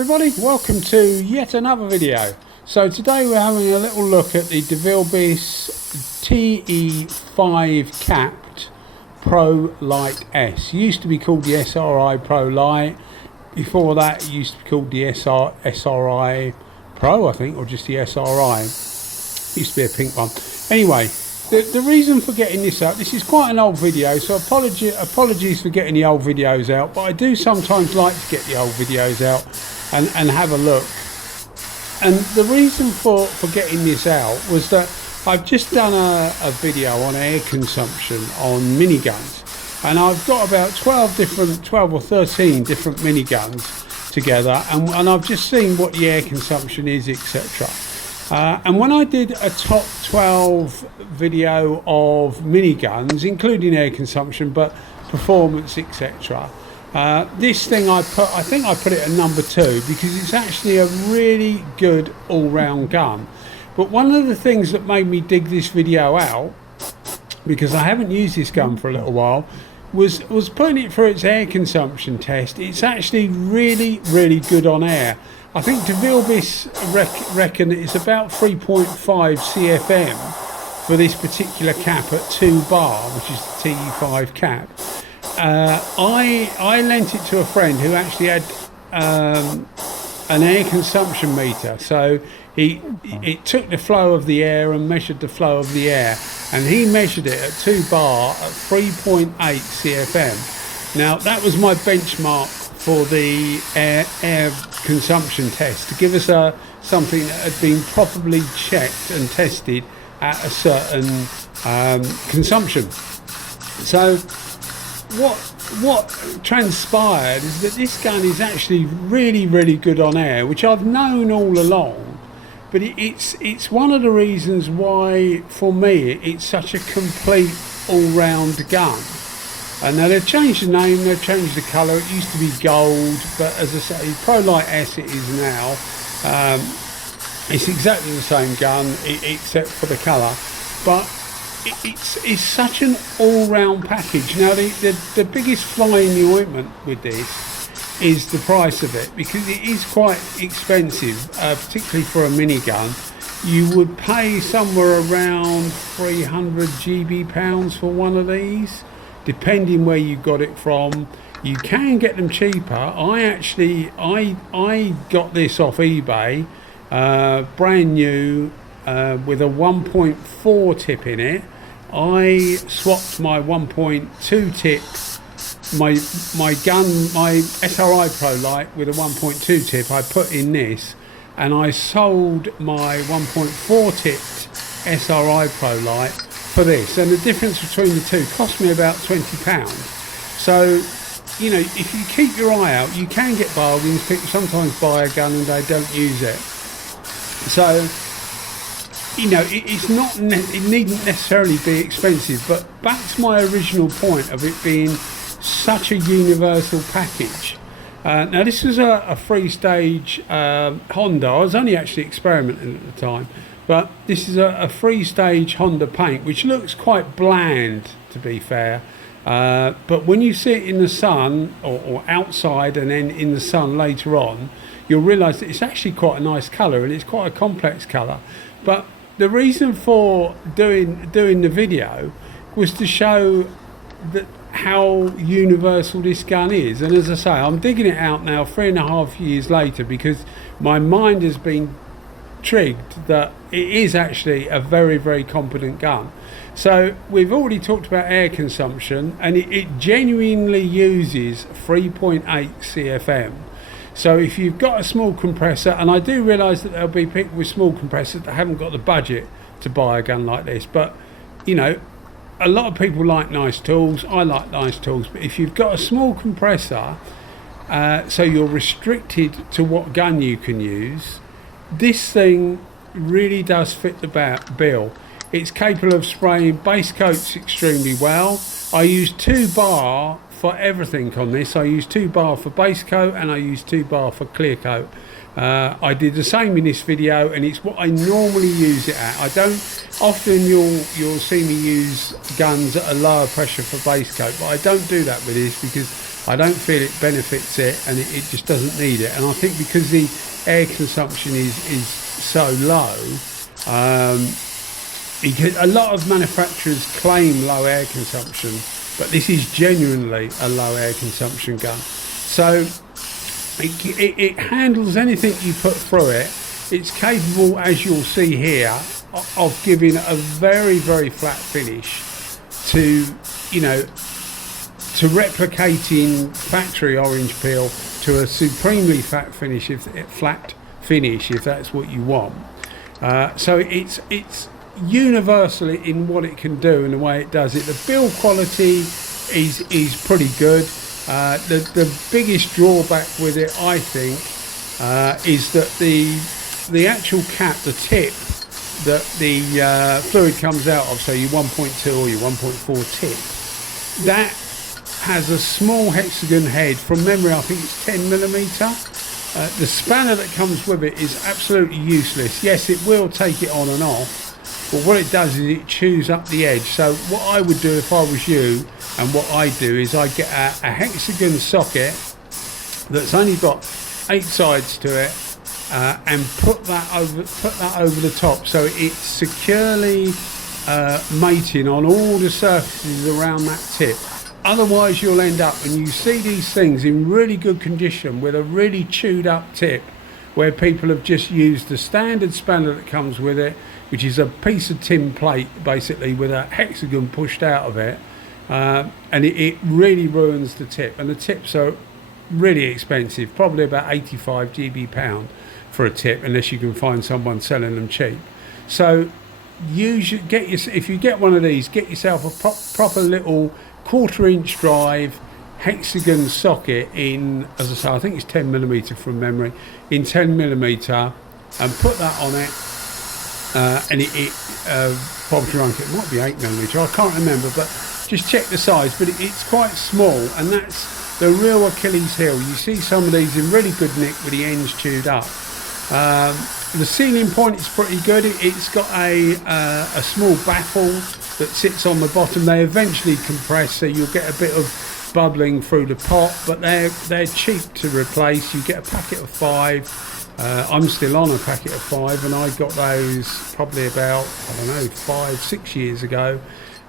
everybody, welcome to yet another video. So today we're having a little look at the Devilbiss TE5 capped Pro Lite S. It used to be called the SRI Pro Lite. Before that it used to be called the SRI Pro, I think, or just the SRI. It used to be a pink one. Anyway, the reason for getting this out, this is quite an old video, so apologies for getting the old videos out, but I do sometimes like to get the old videos out and have a look. And the reason for getting this out was that I've just done a video on air consumption on miniguns, and I've got about 12 or 13 different miniguns together, and I've just seen what the air consumption is, etc. And when I did a top 12 video of miniguns, including air consumption, but performance, etc., this thing I think I put it at number 2 because it's actually a really good all-round gun. But one of the things that made me dig this video out, because I haven't used this gun for a little while, was putting it through its air consumption test. It's actually really good on air. I think Devilbiss reckon it's about 3.5 CFM for this particular cap at 2 bar, which is the TE5 cap. I lent it to a friend who actually had an air consumption meter, so it took the flow of the air and measured the flow of the air, and he measured it at 2 bar at 3.8 CFM. Now that was my benchmark for the air consumption test, to give us something that had been properly checked and tested at a certain consumption. So what transpired is that this gun is actually really good on air, which I've known all along, but it's one of the reasons why for me it's such a complete all-round gun. And now they've changed the name, they've changed the colour. It used to be gold, but as I say, Pro Lite S it is now. It's exactly the same gun except for the colour, but it's such an all-round package. Now the biggest fly in the ointment with this is the price of it, because it is quite expensive, particularly for a minigun. You would pay somewhere around 300 GB pounds for one of these, depending where you got it from. You can get them cheaper. I got this off eBay, brand new, with a 1.4 tip in it. I swapped my 1.2 tip, my SRI Pro Lite with a 1.2 tip. I put in this, and I sold my 1.4 tipped SRI Pro Lite for this, and the difference between the two cost me about £20. So, you know, if you keep your eye out, you can get bargains. People sometimes buy a gun and they don't use it. So, you know, it needn't necessarily be expensive. But back to my original point of it being such a universal package. Now this was a three-stage Honda. I was only actually experimenting at the time, but this is a three-stage Honda paint, which looks quite bland, to be fair. But when you see it in the sun or outside and then in the sun later on, you'll realise that it's actually quite a nice colour, and it's quite a complex colour. But the reason for doing the video was to show that how universal this gun is. And as I say, I'm digging it out now 3.5 years later, because my mind has been trigged that it is actually a very competent gun. So we've already talked about air consumption, and it genuinely uses 3.8 CFM. So if you've got a small compressor, and I do realise that there'll be people with small compressors that haven't got the budget to buy a gun like this, but you know, a lot of people like nice tools. I like nice tools, but if you've got a small compressor, so you're restricted to what gun you can use, this thing really does fit the bill. It's capable of spraying base coats extremely well. I use 2 bar for everything on this. I use 2 bar for base coat, and I use 2 bar for clear coat. I did the same in this video, and it's what I normally use it at. I don't often, you'll see me use guns at a lower pressure for base coat, but I don't do that with this because I don't feel it benefits it, and it just doesn't need it. And I think because the air consumption is so low, a lot of manufacturers claim low air consumption, but this is genuinely a low air consumption gun. So it handles anything you put through it. It's capable, as you'll see here, of giving a very, very flat finish to, you know, to replicating factory orange peel to a supremely flat finish, if that's what you want. So it's universal in what it can do and the way it does it. The build quality is pretty good. The biggest drawback with it, I think, is that the actual cap, the tip that the fluid comes out of, so your 1.2 or your 1.4 tip, that has a small hexagon head. From memory, I think it's 10mm. The spanner that comes with it is absolutely useless. Yes, it will take it on and off, but what it does is it chews up the edge. So what I would do if I was you, and what I do, is I get a hexagon socket that's only got 8 sides to it, and put that over the top, so it's securely mating on all the surfaces around that tip. Otherwise you'll end up, and you see these things in really good condition with a really chewed up tip, where people have just used the standard spanner that comes with it, which is a piece of tin plate basically with a hexagon pushed out of it, and it really ruins the tip. And the tips are really expensive, probably about 85 GB pound for a tip, unless you can find someone selling them cheap. So if you get one of these, get yourself a proper little 1/4 inch drive hexagon socket in, as I say, I think it's 10mm from memory, in 10mm, and put that on it, and it Bob's your uncle, it might be 8mm, I can't remember, but just check the size. But it's quite small, and that's the real Achilles heel. You see some of these in really good nick with the ends chewed up. The sealing point is pretty good. It's got a small baffle that sits on the bottom. They eventually compress, so you'll get a bit of bubbling through the pot, but they're cheap to replace. You get a packet of 5. I'm still on a packet of 5, and I got those probably about, I don't know, 5-6 years ago,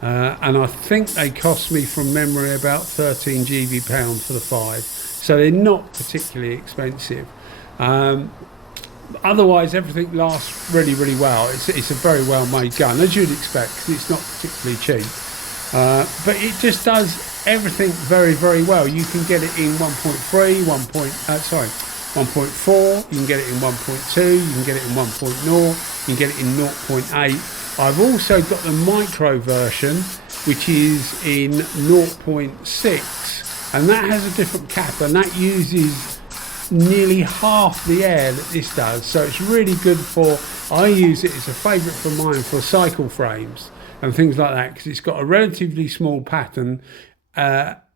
and I think they cost me from memory about 13 GB pound for the 5, so they're not particularly expensive. Otherwise everything lasts really, really well. It's a very well made gun, as you'd expect, because it's not particularly cheap, but it just does everything very, very well. You can get it in 1.3, 1.4, you can get it in 1.2, you can get it in 1.0, you can get it in 0.8. I've also got the micro version, which is in 0.6, and that has a different cap, and that uses nearly half the air that this does. So it's really good for, I use it, it's a favourite for mine for cycle frames and things like that, because it's got a relatively small pattern,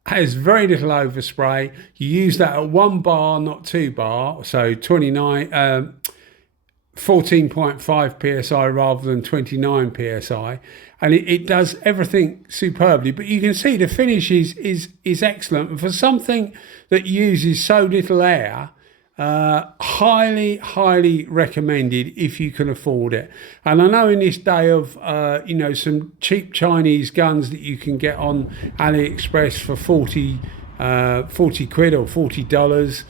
has very little overspray. You use that at 1 bar, not 2 bar, so 14.5 psi rather than 29 psi, and it does everything superbly. But you can see the finish is excellent, and for something that uses so little air, highly recommended if you can afford it. And I know in this day of you know, some cheap Chinese guns that you can get on AliExpress for 40 quid or $40,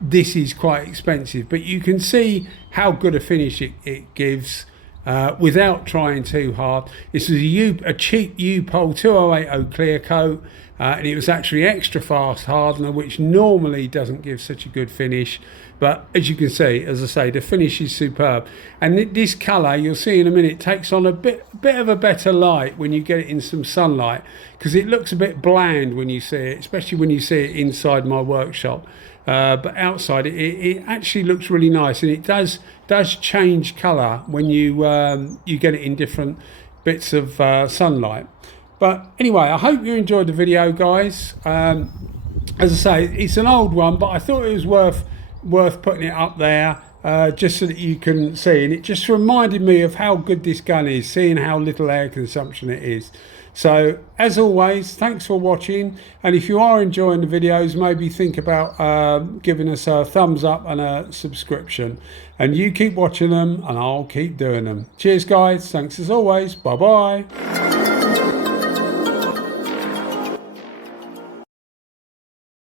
this is quite expensive, but you can see how good a finish it gives without trying too hard. This is a cheap U-Pole 2080 clear coat, and it was actually extra fast hardener, which normally doesn't give such a good finish. But as you can see, as I say, the finish is superb. And this colour, you'll see in a minute, takes on a bit of a better light when you get it in some sunlight, because it looks a bit bland when you see it, especially when you see it inside my workshop. But outside it actually looks really nice, and it does change colour when you get it in different bits of sunlight. But anyway, I hope you enjoyed the video, guys. As I say, it's an old one, but I thought it was worth putting it up there just so that you can see. And it just reminded me of how good this gun is, seeing how little air consumption it is. So as always, thanks for watching, and if you are enjoying the videos, maybe think about giving us a thumbs up and a subscription, and you keep watching them and I'll keep doing them. Cheers guys, thanks as always, bye bye.